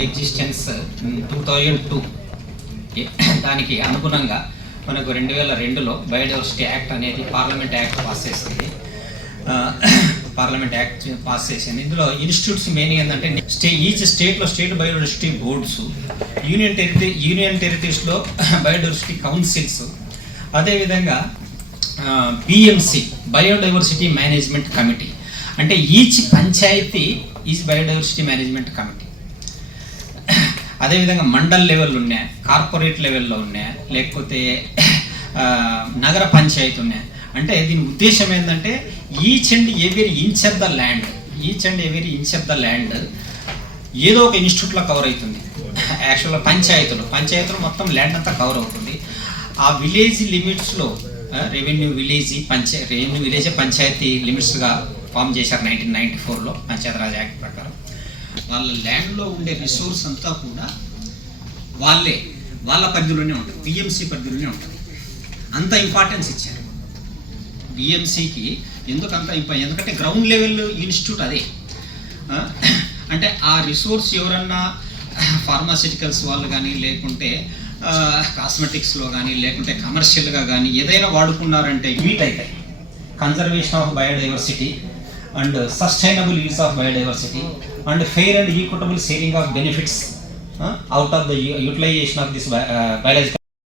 Existence 2002 దానికి అనుగుణంగా మనకు 2002లో బయోడైవర్సిటీ యాక్ట్ అనేది పార్లమెంట్ యాక్ట్ పాస్ చేసింది. పార్లమెంట్ యాక్ట్ పాస్ చేసింది. ఇందులో ఇన్స్టిట్యూట్స్ మెయిన్ ఏంటంటే ఈచ్ స్టేట్లో స్టేట్ బయోడైవర్సిటీ బోర్డ్స్, యూనియన్ టెరిటరీస్లో బయోడైవర్సిటీ కౌన్సిల్స్, అదేవిధంగా బిఎంసి బయోడైవర్సిటీ మేనేజ్మెంట్ కమిటీ, అంటే each panchayat each biodiversity management committee. అదేవిధంగా మండల్ లెవెల్ ఉన్నాయా, కార్పొరేట్ లెవెల్లో ఉన్నాయా, లేకపోతే నగర పంచాయతీ ఉన్నాయా. అంటే దీని ఉద్దేశం ఏంటంటే each and every inch of the land ఏదో ఒక ఇన్స్టిట్యూట్లో కవర్ అవుతుంది. యాక్చువల్గా పంచాయతీలు మొత్తం ల్యాండ్ అంతా కవర్ అవుతుంది. ఆ విలేజ్ లిమిట్స్లో రెవెన్యూ విలేజ్ పంచాయతీ లిమిట్స్గా ఫామ్ చేశారు 1994లో పంచాయతీరాజ్ యాక్ట్ ప్రకారం. వాళ్ళ ల్యాండ్లో ఉండే రిసోర్స్ అంతా కూడా వాళ్ళ పరిధిలోనే ఉంటుంది, బిఎంసి పరిధిలోనే ఉంటుంది. అంత ఇంపార్టెన్స్ ఇచ్చారు బిఎంసికి. ఎందుకంటే గ్రౌండ్ లెవెల్ ఇన్స్టిట్యూట్ అదే. అంటే ఆ రిసోర్స్ ఎవరన్నా ఫార్మాసిటికల్స్ వాళ్ళు కానీ, లేకుంటే కాస్మెటిక్స్లో కానీ, లేకుంటే కమర్షియల్గా కానీ ఏదైనా వాడుకున్నారంటే మీట్ అవుతాయి. Conservation of biodiversity and sustainable use of biodiversity and fair and equitable sharing of benefits out of the utilization of this biological